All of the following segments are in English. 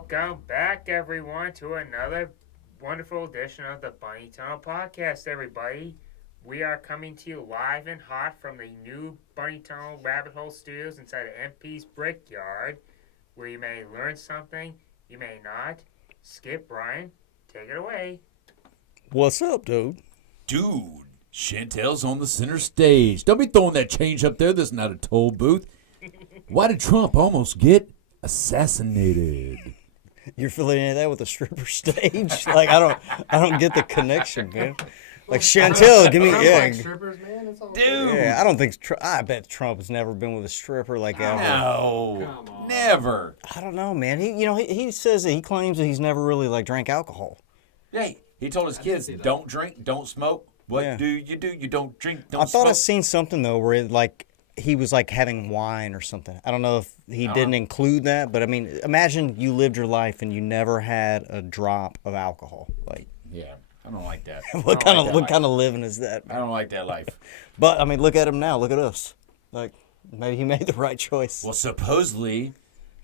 Welcome back, everyone, to another wonderful edition of the Bunny Tunnel Podcast, everybody. We are coming to you live and hot from the new Bunny Tunnel Rabbit Hole Studios inside of MP's Brickyard, where you may learn something, you may not. Skip, Brian, take it away. What's up, dude? Dude, Chantel's on the center stage. Don't be throwing that change up there. This is not a toll booth. Why did Trump almost get assassinated? You're affiliating that with a stripper stage? Like I don't get the connection, man. Like Chantel, give me Like strippers, man. It's all Dude. Yeah, I don't think I bet Trump has never been with a stripper like ever. No, Come on. never. I don't know, man. He says that he claims that he's never really like drank alcohol. Hey, he told his kids, see that. don't drink, don't smoke. What Yeah. do? You don't drink, don't I thought smoke. I seen something though where he was like having wine or something. I don't know if he didn't include that, but I mean, imagine you lived your life and you never had a drop of alcohol. Like, Yeah, I don't like that. what kind of living is that? I don't like that life. But I mean, look at him now. Look at us. Like, maybe he made the right choice. Well, supposedly,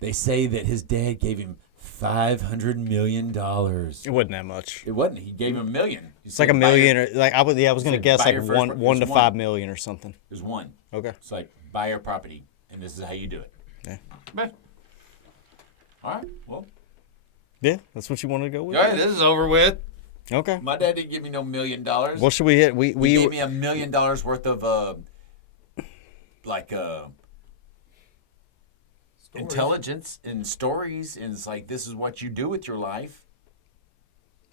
they say that his dad gave him $500 million. It wasn't that much. It wasn't. He gave him $1 million. It's like $1 million, or like I was gonna said guess buy like your first one to it's one. 5 million or something. There's one. Okay. It's like buy your property, and this is how you do it. Yeah. But, all right. Well, Yeah, that's what you wanted to go with. all right. This is over with. Okay. My dad didn't give me no $1 million. What should we hit? He gave me $1 million worth of intelligence and stories, and it's like this is what you do with your life.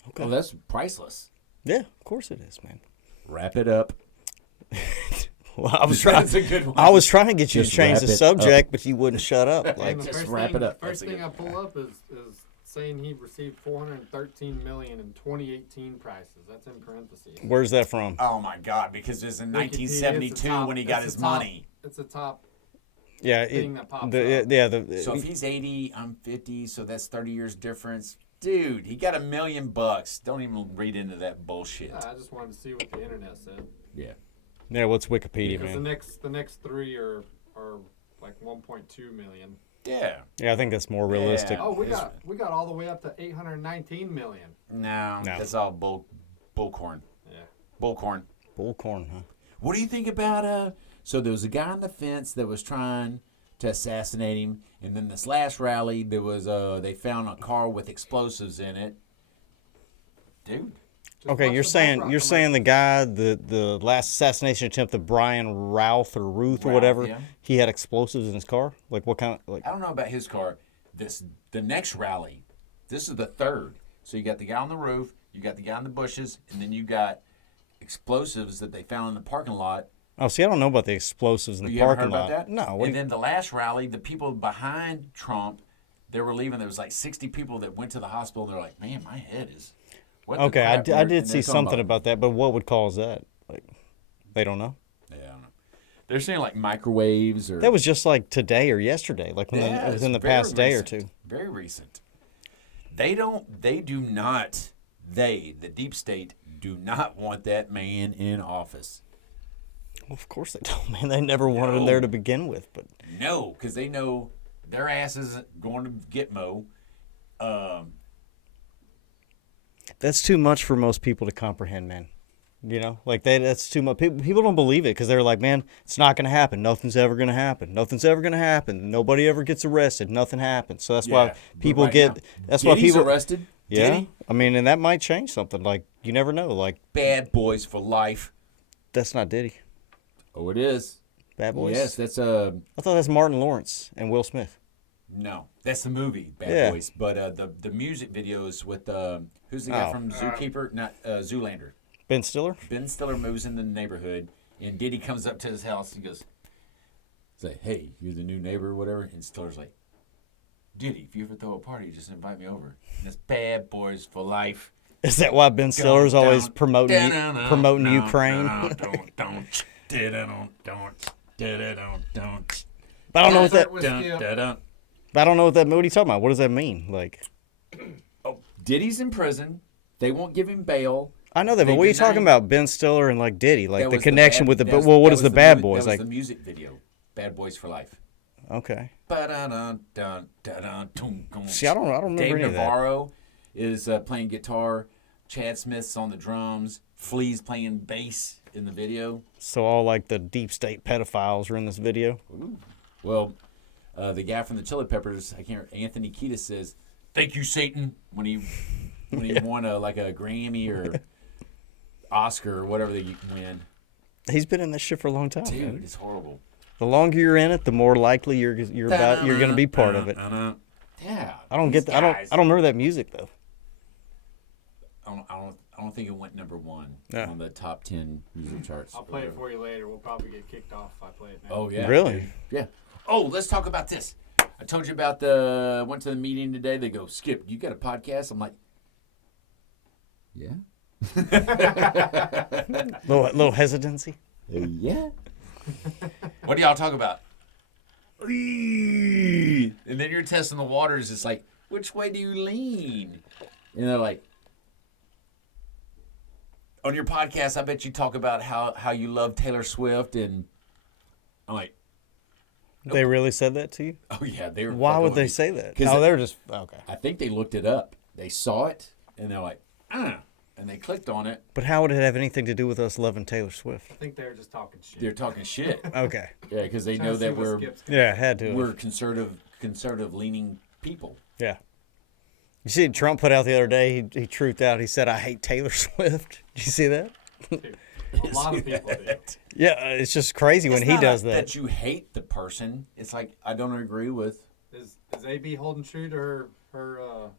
Okay. Well, that's priceless. Yeah, of course it is, man. Wrap it up. Well, I was trying. That's a good one. I was trying to get you Just to change wrap the it subject, but you wouldn't shut up. And Like, the just first wrap thing, it up. First That's a thing I good pull up is saying he received 413 million in 2018 prices. That's in parentheses. where's that from? Oh my God! Because it was in Wikipedia, it's 1972 the top- when he got it's his the top- money. It's a top. Yeah, thing that pops the, up. yeah, So if he's 80, I'm 50, so that's 30 years difference. Dude, he got $1 million. Don't even read into that bullshit. I just wanted to see what the internet said. Yeah. yeah. What's Wikipedia, Because man? the next three are like 1.2 million. Yeah. Yeah, I think that's more realistic. Yeah. Oh, we It's- got all the way up to 819 million. No, that's all bullcorn. Yeah. Bullcorn. Bullcorn, huh? What do you think about so there was a guy on the fence that was trying to assassinate him, and then this last rally there was they found a car with explosives in it. Dude. Just Okay, watch you're the saying background you're commercial. saying the guy the last assassination attempt of Brian Ruth or Ralph, whatever, yeah. he had explosives in his car. Like what kind of like? I don't know about his car. The next rally, this is the third. So you got the guy on the roof, you got the guy in the bushes, and then you got explosives that they found in the parking lot. Oh, see, I don't know about the explosives in the You ever parking heard lot. about that? No. What And then the last rally, the people behind Trump, they were leaving. There was like 60 people that went to the hospital. They're like, "Man, my head is." What the okay, crap?" I And did they're see talking something about that, but what would cause that? Like, they don't know. Yeah, I don't know. They're saying like microwaves or. That was just like today or yesterday, like Yeah, within the it's very past day or recent. two. Very recent. They do not, the deep state, do not want that man in office. Well, of course they don't, man. They never wanted him No. there to begin with. But No, because they know their ass is going to Gitmo. that's too much for most people to comprehend, man. You know, like that's too much. People don't believe it because they're like, man, it's not going to happen. Nothing's ever going to happen. Nothing's ever going to happen. Nobody ever gets arrested. Nothing happens. So that's why but people right get. now, That's why Diddy's people. arrested. Yeah, Diddy? I mean, and that might change something. Like you never know. Like Bad Boys for Life. that's not Diddy. Oh, it is. Bad Boys. Yes, that's I thought that's Martin Lawrence and Will Smith. no, that's the movie Bad Yeah. Boys. But the music videos with who's the guy Oh. from Zookeeper? Not Zoolander. Ben Stiller. Ben Stiller moves in the neighborhood, and Diddy comes up to his house and goes, "Say, hey, you're the new neighbor or whatever." And Stiller's like, "Diddy, if you ever throw a party, just invite me over." And it's Bad Boys for Life. Is that why Ben Stiller's always promoting Ukraine? But I don't know what that. With Skip. But I don't know what that. What are you talking about? What does that mean? Like, Oh, Diddy's in prison. They won't give him bail. I know that, but They what are you talking deny- about? Ben Stiller and like Diddy, like That the was connection bad- with the. that was- Well, what that is was the the Bad mu- Boys That like? was the music video, Bad Boys for Life. Okay. Ba-da-dun-dun-dun-dun-dun. See, I don't remember Dave any of that. Navarro is playing guitar. Chad Smith's on the drums. Flea's playing bass in the video. So all like the deep state pedophiles are in this video. Well, the guy from the Chili Peppers, Anthony Kiedis says, "Thank you, Satan," when he won a Grammy or Oscar or whatever they win. He's been in this shit for a long time. Dude, Man. it's horrible. The longer you're in it, the more likely you're going to be part of it. Yeah. I don't get. I don't remember that music though. I don't think it went number one Yeah. on the top 10 music charts. I'll play it for you later. We'll probably get kicked off if I play it now. Oh yeah. Really? Yeah. Oh, let's talk about this. I told you about went to the meeting today. They go, Skip, you got a podcast? I'm like, yeah. Little hesitancy. Yeah. What do y'all talk about? And then you're testing the waters. It's like, which way do you lean? And they're like, on your podcast, I bet you talk about how you love Taylor Swift. And I'm like, They really said that to you? oh, yeah. They were Why fucking would with they me. say that? 'Cause No, they were just okay. I think they looked it up. They saw it, and they're like, and they clicked on it. But how would it have anything to do with us loving Taylor Swift? I think they were just talking shit. They're talking shit. Okay. Yeah, because they Trying know to see that what we're Skip's gonna Yeah, had to. we're conservative leaning people. Yeah. You see, Trump put out the other day. He truthed out. He said, "I hate Taylor Swift." Did you see that? do. A lot of people do. Yeah, it's just crazy when It's he not does that you hate the person. It's like I don't agree with. Is AB holding true to her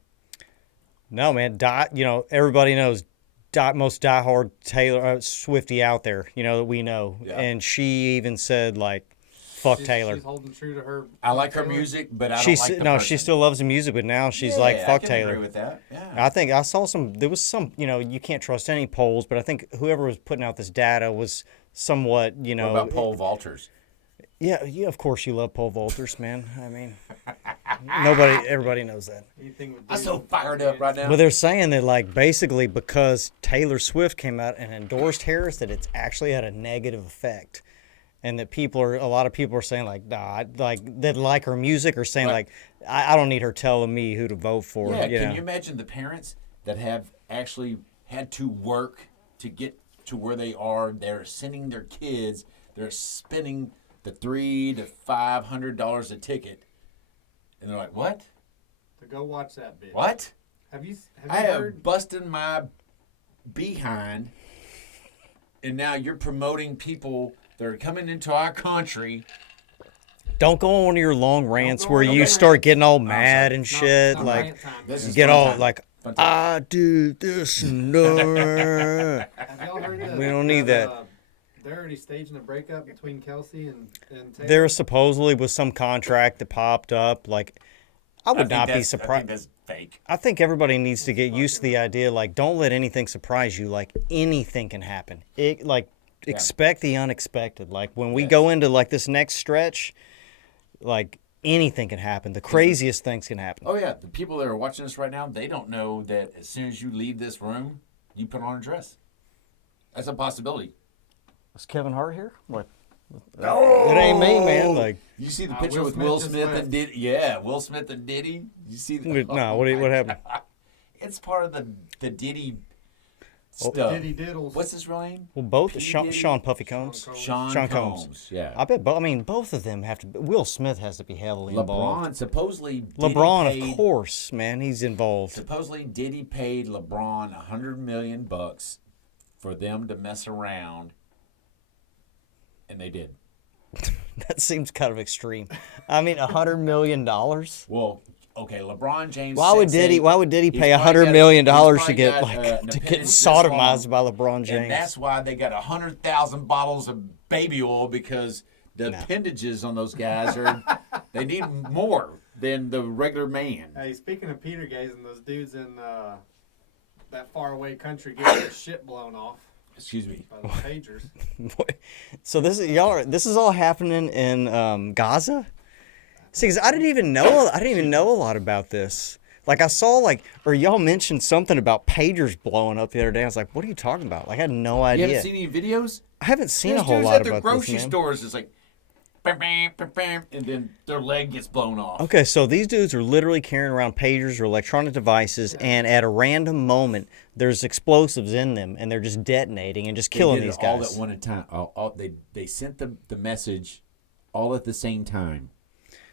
No, man. Everybody knows most diehard Taylor Swiftie out there. That we know, Yeah. and she even said like, "Fuck Taylor." She's holding true to her. I like her Taylor? music, but I don't She like the no, person. she still loves the music, but now she's Yeah, like, I "Fuck can Taylor." agree with that. Yeah. I think I saw there was some, you can't trust any polls, but I think whoever was putting out this data was somewhat, What about Paul Walters? Yeah, of course you love Paul Walters, man. I mean, everybody knows that. Anything with I'm dudes so and fired up right now. But they're saying that, like, basically because Taylor Swift came out and endorsed Harris, that it's actually had a negative effect. And that a lot of people are saying, like, nah, that like her music are saying, Right. like, I don't need her telling me who to vote for. Yeah, you can know? you imagine the parents that have actually had to work to get to where they are? They're sending their kids. They're spending the $300 to $500 a ticket, and they're like, "What? to go watch that bitch. What? Have you I heard? have busted my behind, and now you're promoting people that are coming into our country." Don't go on one of your long rants go where on you your start rants. getting all sorry. mad and It's shit. not Like, rant time. This is get fun all time. like, Fun time. I do this and that. Have y'all heard that? We don't need that. They're already staging a breakup between Kelsey and Taylor. There supposedly was some contract that popped up. Like, I would think not be that's- I think surprised. that's fake. I think everybody needs to get used to the idea. Like, don't let anything surprise you. Like, anything can happen. Expect the unexpected. Like, when we go into like this next stretch, like anything can happen. The craziest things can happen. Oh yeah, the people that are watching this right now, they don't know that as soon as you leave this room, you put on a dress. That's a possibility. Is Kevin Hart here? What? No, It ain't me, man. Like, you see the Will picture with Smith Will just Smith left. and Diddy? Yeah, Will Smith and Diddy. You see the? no. What happened? It's part of the Diddy stuff. Diddy Diddles. What's his real name? Well, both P. Sean Diddy? Puffy Combs. Sean Sean Combs. Combs. Yeah. I bet. I mean, both of them have to. Will Smith has to be heavily involved. LeBron supposedly. LeBron, Diddy of course, man, he's involved. Supposedly, Diddy paid LeBron $100 million for them to mess around, and they did. That seems kind of extreme. I mean, $100 million. Well, okay, LeBron James. Why would said- Diddy he's pay probably $100 got- million he's to probably get got, like an to appendage get this sodomized long, by LeBron And James? that's why they got 100,000 bottles of baby oil, because the No. appendages on those guys are they need more than the regular man. Hey, speaking of Peter gazing, those dudes in that faraway country getting their shit blown off Excuse me. by the pagers. So this is all happening in Gaza. See, 'cause I didn't even know a lot about this. Like I saw or y'all mentioned something about pagers blowing up the other day. I was like, what are you talking about? Like I had no You idea. haven't seen any videos? I haven't seen There's a whole dudes lot at the about grocery this, man. stores. It's like, bam, bam, bam, bam, and then their leg gets blown off. Okay, so these dudes are literally carrying around pagers or electronic devices, and at a random moment, there's explosives in them, and they're just detonating and just killing They did these it all guys. at one time. They sent the message all at the same time.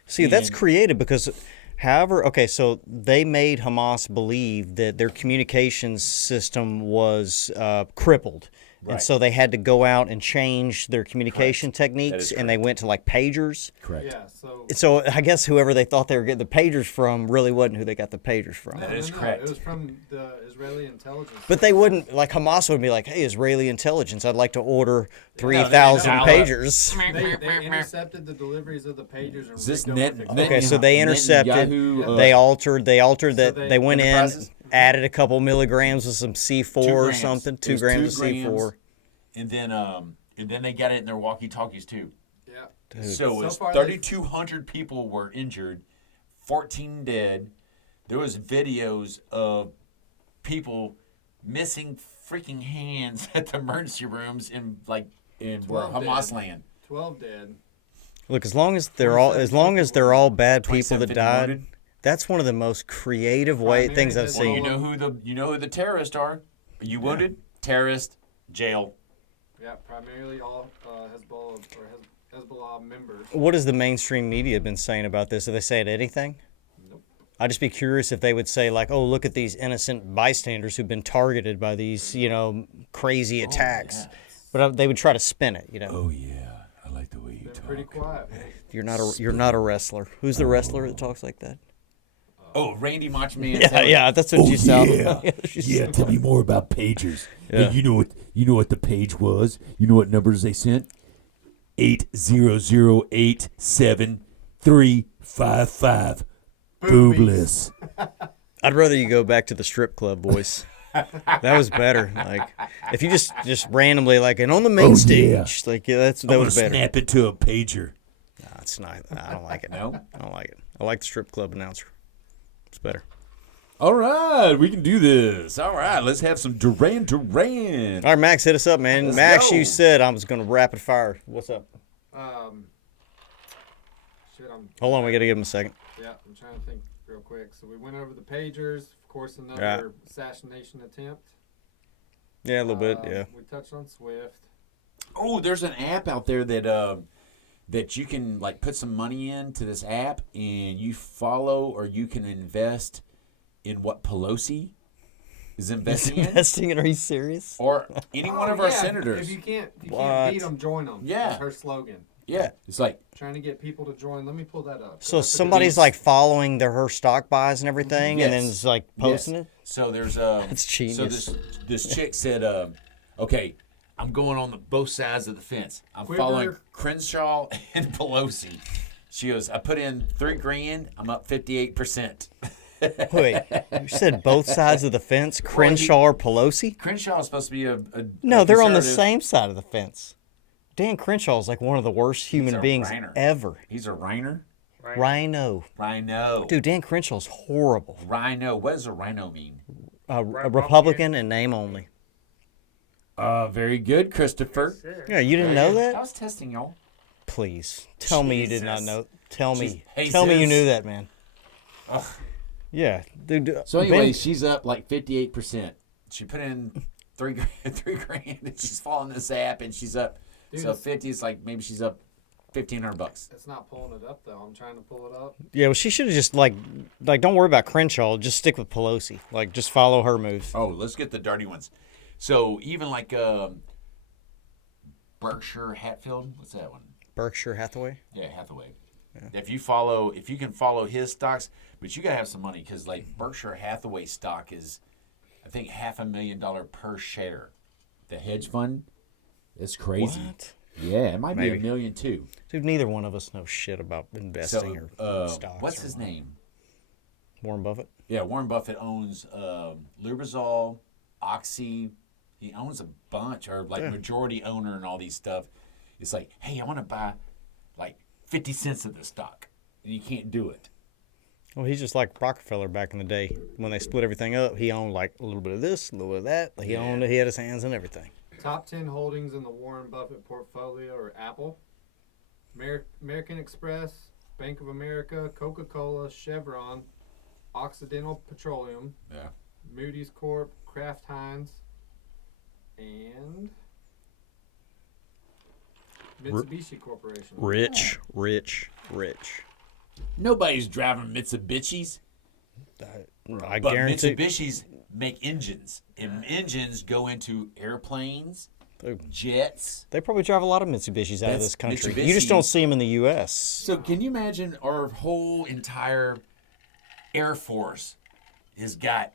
See, that's And- creative because, however, okay, so they made Hamas believe that their communications system was crippled. And Right. so they had to go out and change their communication techniques, and they went to like pagers. Correct. Yeah, so So I guess whoever they thought they were getting the pagers from really wasn't who they got the pagers from. That is correct. It was from the Israeli intelligence. But they wouldn't, like Hamas would be like, hey, Israeli intelligence, I'd like to order they 3,000 dial up. pagers. They intercepted the deliveries of the pagers and Is this rigged them net? with Okay, so they intercepted, Netanyahu, they altered that, they- they went in, Enterprises? added a couple milligrams of some C4 or grams. something, It 2 was grams 2 of C4. and then they got it in their walkie-talkies too. Yeah. So, So it's far they- 3,200 people were injured, 14 dead. There was videos of people missing freaking hands at the emergency rooms in where 12 Hamas dead. land. 12 dead. Look, as long as they're all bad people 27, that 50 died, wounded. that's one of the most creative Primary things I've Hezbollah. Well, seen. you know who the terrorists are. Are you wounded? Terrorist, jail. Yeah, primarily all Hezbollah members. What has the mainstream media been saying about this? Have they said anything? Nope. I'd just be curious if they would say like, "Oh, look at these innocent bystanders who've been targeted by these, crazy attacks." yeah. But they would try to spin it. Oh yeah, I like the way you Been talk. pretty quiet. Man. You're not a wrestler. Who's the wrestler that talks like that? Oh, Randy Macho Man. Yeah, that's what you sound. Yeah, tell me more about pagers. Yeah. Hey, you know what the page was? You know what numbers they sent? 800875355. Boobless. I'd rather you go back to the strip club voice. That was better. Like if you just randomly like and on the main Oh, stage, yeah. like that I'm gonna was better. snap it to a pager. No, it's not. I don't like it. No? I don't like it. I like the strip club announcer. It's better. All right, we can do this. All right, let's have some Duran Duran. All right, Max, hit us up, man. Let's Max, go. you said I was going to rapid fire. What's up? Hold on, we got to give him a second. Yeah, I'm trying to think real quick. So we went over the pagers. Of course, another Yeah. assassination attempt. Yeah, a little bit. Yeah. We touched on Swift. Oh, there's an app out there that you can like put some money into this app and you follow or you can invest in what Pelosi is investing in Investing in? Are you serious? or any one of our yeah, senators. If you can't What? beat them, join them. Yeah. That's her slogan. Yeah, it's like Trying to get people to join. Let me pull that up. So That's a good- somebody's like following her stock buys and everything, and then Yes. it's like posting yes. it. So there's That's So genius. this chick said, okay, I'm going on both sides of the fence. I'm Quiver. following Crenshaw and Pelosi. She goes, I put in $3,000. I'm up 58%. Wait, you said both sides of the fence? Crenshaw or Pelosi? Crenshaw is supposed to be a No, they're on the conservative. same side of the fence. Dan Crenshaw is like one of the worst human a beings Reiner. ever. He's a Reiner. Rhino. Rhino. Dude, Dan Crenshaw's horrible. Rhino. What does a rhino mean? A Republican in name only. Very good, Christopher. Yeah, you didn't know I that? was testing y'all. Please tell me you did not Jesus. know. Tell me. Jesus. Tell me you knew that, man. Yeah, dude. So Ben- anyway, she's up like 58%. She put in $3,000 and she's following this app and she's up. Dude, So 50 is like maybe she's up $1,500. It's not pulling it up though. I'm trying to pull it up. yeah, well, she should have just like don't worry about Crenshaw. Just stick with Pelosi. Like, just follow her moves. Oh, let's get the dirty ones. So even like Berkshire Hatfield, what's that one? Berkshire Hathaway. Yeah, Hathaway. If you can follow his stocks, but you gotta have some money because like Berkshire Hathaway stock is, I think $500,000 per share. The hedge fund, it's crazy. What? Yeah, it might be Maybe. $1 million too. Dude, neither one of us knows shit about investing So, or stocks. what's or his name? Warren Buffett. Yeah, Warren Buffett owns Lubrizol, Oxy. He owns a bunch, or like majority owner and all these stuff. It's like, hey, I want to buy like 50 cents of this stock, and you can't do it. Well, he's just like Rockefeller back in the day when they split everything up. He owned like a little bit of this, a little bit of that. He owned it. He had his hands in everything. Top 10 holdings in the Warren Buffett portfolio are Apple, American Express, Bank of America, Coca-Cola, Chevron, Occidental Petroleum, Yeah. Moody's Corp, Kraft Heinz, and Mitsubishi Corporation. Rich. Nobody's driving Mitsubishis, I but guarantee. Mitsubishis make engines, and engines go into airplanes, They- jets. They probably drive a lot of Mitsubishis out of That's this country. Mitsubishi. You just don't see them in the U.S. So can you imagine our whole entire Air Force has got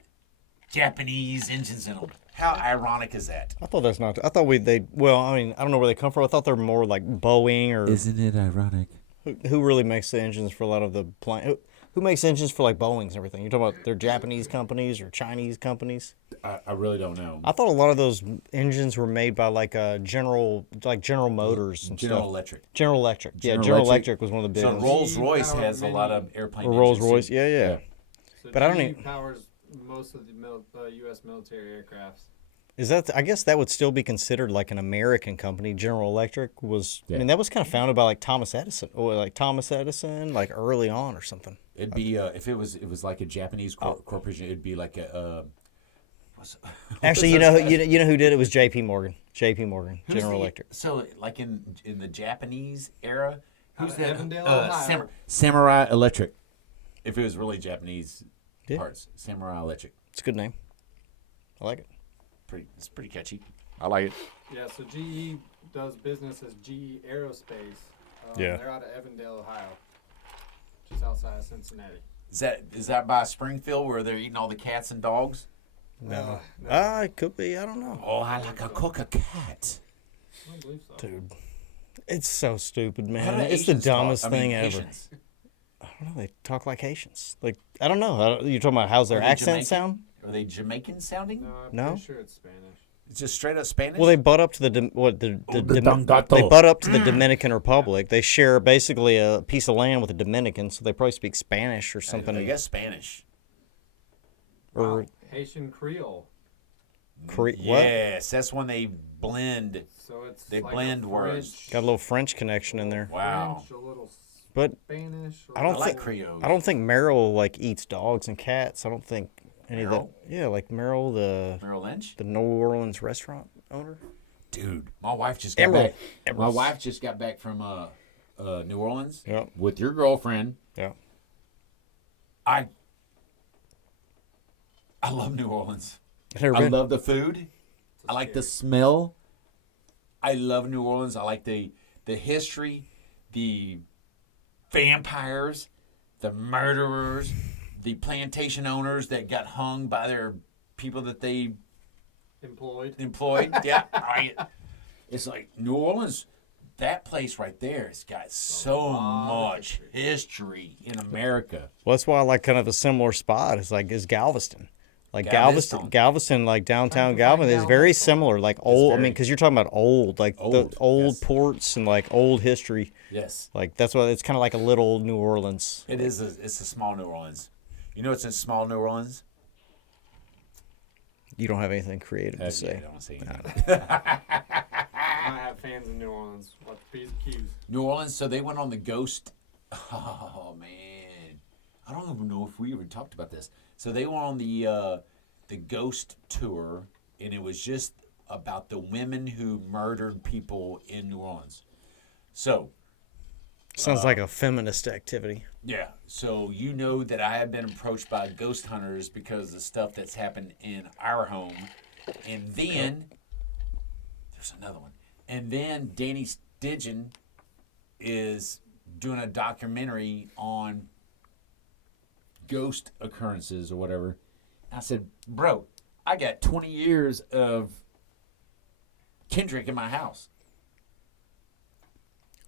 Japanese engines in them? How ironic is that? I thought that's not. I thought Well, I mean, I don't know where they come from. I thought they're more like Boeing or Isn't it ironic? who really makes the engines for a lot of the plane. Who makes engines for like Boeings and everything? You're talking about they're Japanese companies or Chinese companies? I really don't know. I thought a lot of those engines were made by like General Motors and General stuff. Electric. General Electric. Yeah, General General Electric. Electric was one of the big So ones. Rolls Royce Power has a lot many- of airplane Or Rolls engines, Royce. too. Yeah. So But I don't GE even- powers most of the U.S. military aircrafts. Is that? I guess that would still be considered like an American company. General Electric was. I Yeah. mean, that was kind of founded by like Thomas Edison, like early on or something. It'd be if it was like a Japanese corporation, it'd be like a. Actually, you know who did it was J.P. Morgan. J.P. Morgan, Who's General the- Electric. So like in the Japanese era, who's Out of that? Avondale, Ohio. Samurai Electric. If it was really Japanese Yeah. parts, Samurai Electric. It's a good name. I like it. It's pretty catchy. I like it. Yeah, so GE does business as GE Aerospace. Yeah. They're out of Avondale, Ohio, just outside of Cincinnati. Is that by Springfield where they're eating all the cats and dogs? No. No. It could be. I don't know. Oh, I like a coca cat. I don't believe so. Dude, it's so stupid, How man. do It's the Asians talk? dumbest I mean, thing ever. Haitians. I don't know. They talk like Haitians. Like I don't know. You're talking about how's their Are they accent Jamaican? sound? Are they Jamaican sounding? No, I'm No? pretty sure it's Spanish. It's just straight up Spanish. Well, they butt up to the they butt up to the Dominican Republic. They share basically a piece of land with the Dominicans, so they probably speak Spanish or something. I guess Spanish. Or Wow. Haitian Creole. What? Yes, that's when they blend. So it's They like blend a words. French, Got a little French connection in there. Wow. French, a little But Spanish. I don't I like think Creole. I don't think Merrill like eats dogs and cats. I don't think any of Merrill? that. Yeah, like Merrill, Merrill Lynch. the New Orleans restaurant owner. Dude, my wife just got Emerald. back. My Emerald. wife just got back from New Orleans. Yeah. With your girlfriend. Yeah. I love New Orleans. I've never I been. love the food. I like the smell. I love New Orleans. I like the history, the vampires, the murderers, the plantation owners that got hung by their people that they employed. employed. Yeah. It's like New Orleans, that place right there has got so lot of much history in America. Well, that's why I like kind of a similar spot. Is Galveston. Like Galveston. Galveston, like downtown Find Galveston is very Galveston. similar. Like old, I very- mean, because you're talking about old, like the Old, old yes. ports and like old history. Yes. Like that's why it's kind of like a little New Orleans. It is. It's a small New Orleans. You know what's in small New Orleans? You don't have anything creative to I say. don't see I have fans in New Orleans. Watch P's and Q's. New Orleans. So they went on the Ghost. Oh man, I don't even know if we ever talked about this. So they went on the Ghost tour, and it was just about the women who murdered people in New Orleans. So Sounds like a feminist activity. yeah, so you know that I have been approached by ghost hunters because of the stuff that's happened in our home, and then there's another one, and then Danny Stidgen is doing a documentary on ghost occurrences or whatever. I said, bro, I got 20 years of Kendrick in my house.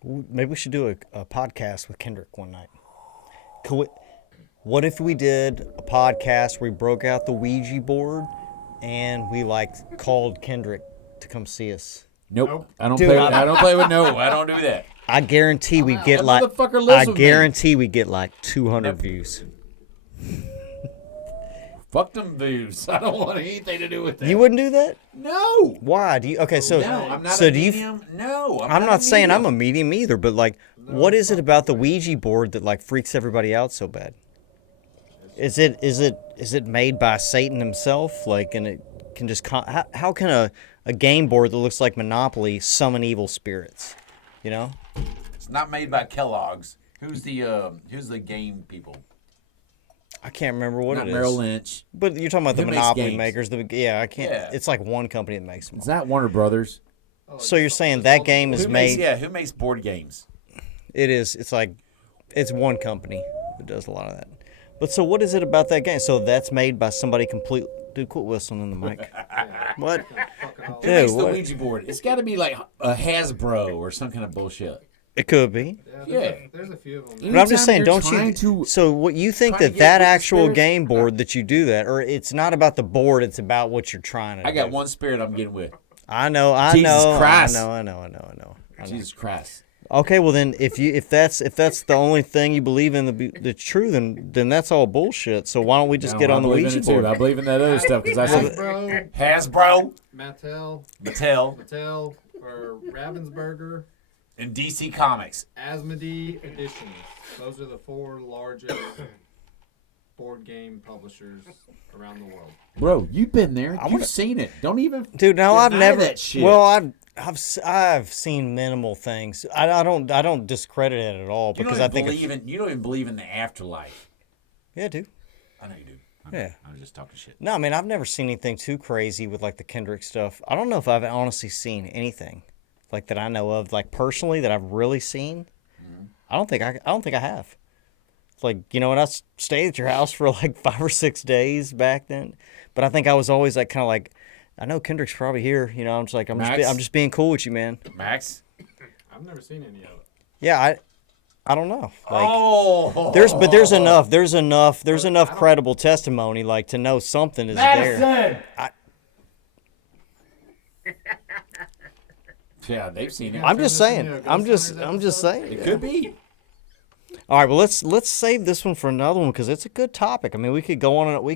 Maybe we should do a podcast with Kendrick one night. What if we did a podcast where we broke out the Ouija board and we like called Kendrick to come see us? Nope. I don't Dude, play. I don't play with no. I don't do that. I guarantee we get That like motherfucker lives I with me. guarantee we get like 200 views. Fuck them boobs. I don't want anything to do with that. You wouldn't do that? No. Why? Do you? Okay, so No, I'm not so a do you? medium. No, I'm not saying I'm a medium. medium either, but like, what is it about the Ouija board that like freaks everybody out so bad? Is it made by Satan himself? Like, and it can just how can a game board that looks like Monopoly summon evil spirits? You know? It's not made by Kellogg's. Who's the game people? I can't remember what Not it is. Merrill Lynch. But you're talking about the Who makes Monopoly games? makers. I can't. Yeah. It's like one company that makes them. It's not Warner Brothers. So you're saying that game is Who makes, made? who makes board games? It is. It's like, it's one company that does a lot of that. But so what is it about that game? So that's made by somebody complete. Dude, quit whistling in the mic. What? Who Dude, makes the what? Ouija board? It's got to be like a Hasbro or some kind of bullshit. It could be. There's a few of them. But I'm just saying, Anytime don't they're you? trying to- So what you think trying to that get with the actual spirits? game board that you do that, or it's not about the board, it's about what you're trying to I got do. one spirit I'm getting with. I know. Jesus Christ. I know. Jesus Christ. Okay, well then, if that's the only thing you believe in that's true, then that's all bullshit. So why don't we just No, get I on the believe in Ouija it too. board? I believe in that other stuff because I see. Hasbro, Hasbro, Mattel, or Ravensburger, and DC Comics. Asmodee Editions. Those are the 4 largest board game publishers around the world. Bro, you've been there. You've seen it. Don't even. Dude, no, I've deny never. that shit. Well, I've seen minimal things. I don't discredit it at all because I think you don't even believe in the afterlife. yeah, dude. I know you do. Yeah. I was just talking shit. No, I mean I've never seen anything too crazy with like the Kendrick stuff. I don't know if I've honestly seen anything like that I know of, like personally that I've really seen. I don't think I have. It's like, you know, when I stayed at your house for like 5 or 6 days back then, but I think I was always like kind of like, I know Kendrick's probably here. You know, I'm just like I'm Max? just being cool with you, man. Max? I've never seen any of it. Yeah, I don't know. Like, Oh! there's enough credible testimony like to know something is there. Yeah, they've seen it. I'm just saying. Ghost I'm just Hunters saying. It could be. All right, well let's save this one for another one because it's a good topic. I mean, we could go on and we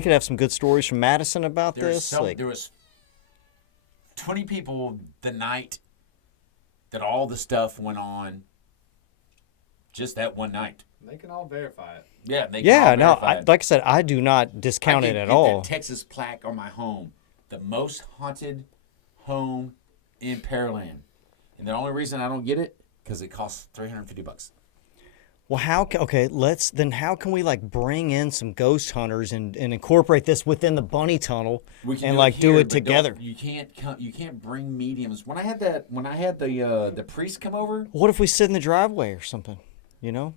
could have some good stories from Madison about this. There was 20 people the night that all the stuff went on. Just that one night. They can all verify it. Yeah, they yeah, can no, all verify it. like I said, I do not discount I it can at get all. That Texas plaque on my home, the most haunted home in Pearland, and the only reason I don't get it because it costs $350. Well, how can we like bring in some ghost hunters and incorporate this within the bunny tunnel We can and do like it do here, it but together? You can't bring mediums. When I had the priest come over, What if we sit in the driveway or something? You know,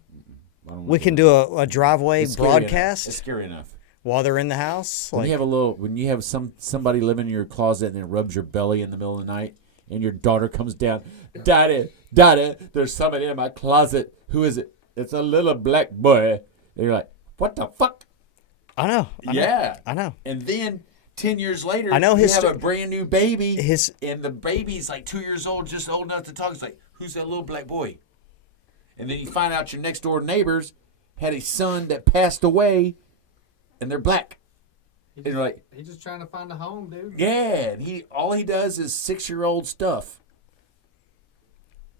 I don't we know. can do a driveway it's scary enough. broadcast It's scary enough. while they're in the house. When Like, you have somebody living in your closet and it rubs your belly in the middle of the night, and your daughter comes down, Daddy, there's somebody in my closet. Who is it? It's a little black boy. And you're like, what the fuck? I know. I know. And then 10 years later, I know you his have sto- a brand new baby. His And the baby's like 2 years old, just old enough to talk. It's like, who's that little black boy? And then you find out your next door neighbors had a son that passed away, and they're black. And you're like, He's just trying to find a home, dude. yeah. And all he does is 6-year-old stuff.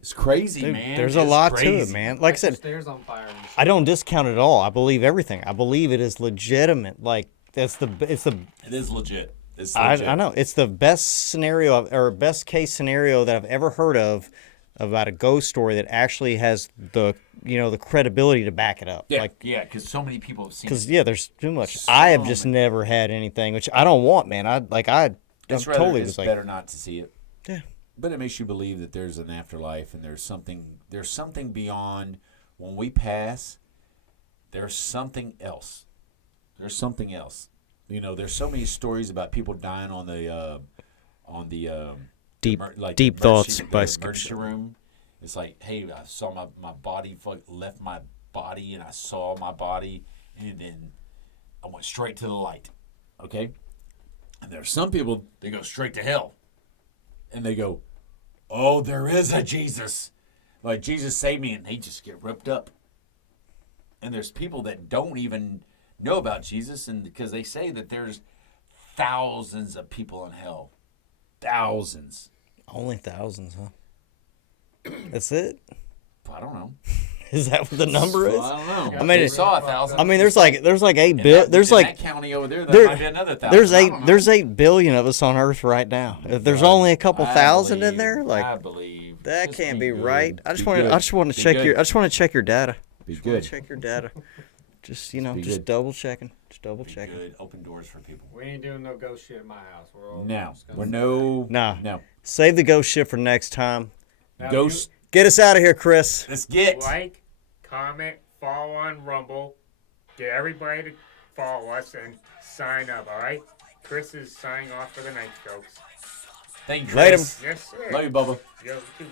It's crazy, dude, man. there's a It's lot to crazy. it, man. Like I said, Stairs on fire and shit. I don't discount it at all. I believe everything. I believe it is legitimate. Like it's the It is legit. It's I legit. know it's the best scenario or best case scenario that I've ever heard of about a ghost story that actually has the the credibility to back it up. Yeah, Like because so many people have seen it. because there's too much. So I have just many. never had anything, which I don't want, man. I'm It's totally it's just like better not to see it. Yeah. But it makes you believe that there's an afterlife and there's something beyond when we pass. There's something else. There's something else. You know, there's so many stories about people dying on the Deep- like Deep the Thoughts emergency- by the Skip emergency room. It's like, hey, I saw my body left my body and I saw my body and then I went straight to the light. Okay? And there's some people, they go straight to hell. And they go, oh, there is a Jesus. Like, Jesus saved me, and they just get ripped up. And there's people that don't even know about Jesus, and because they say that there's thousands of people in hell. Thousands. Only thousands, huh? That's it? I don't know. Is that what the number is? I don't know. I mean, they it- saw 1,000. I mean, there's like 8 In billion. There's in like that county over there. That there- might be another 1,000. there's I eight don't know. there's 8 billion of us on Earth right now. If there's only a couple I thousand in believe- there, like I believe that Just can't be good. right. I Be just want good. I just want to Be check good. your I just want to check your data. Be Just wanna good. check your data. Just Be just good. double checking. Just double Be checking. good. Open doors for people. We ain't doing no ghost shit in my house. We're all Now, just gonna we're sit no. Nah. No. Save the ghost shit for next time. there. Now, Ghost. Get us out of here, Chris. Let's get. Like, comment, follow on Rumble. Get everybody to follow us and sign up, alright? Chris is signing off for the night, folks. Thank you, Later. Chris. Yes, sir. Love you, Bubba. Yo, too, man.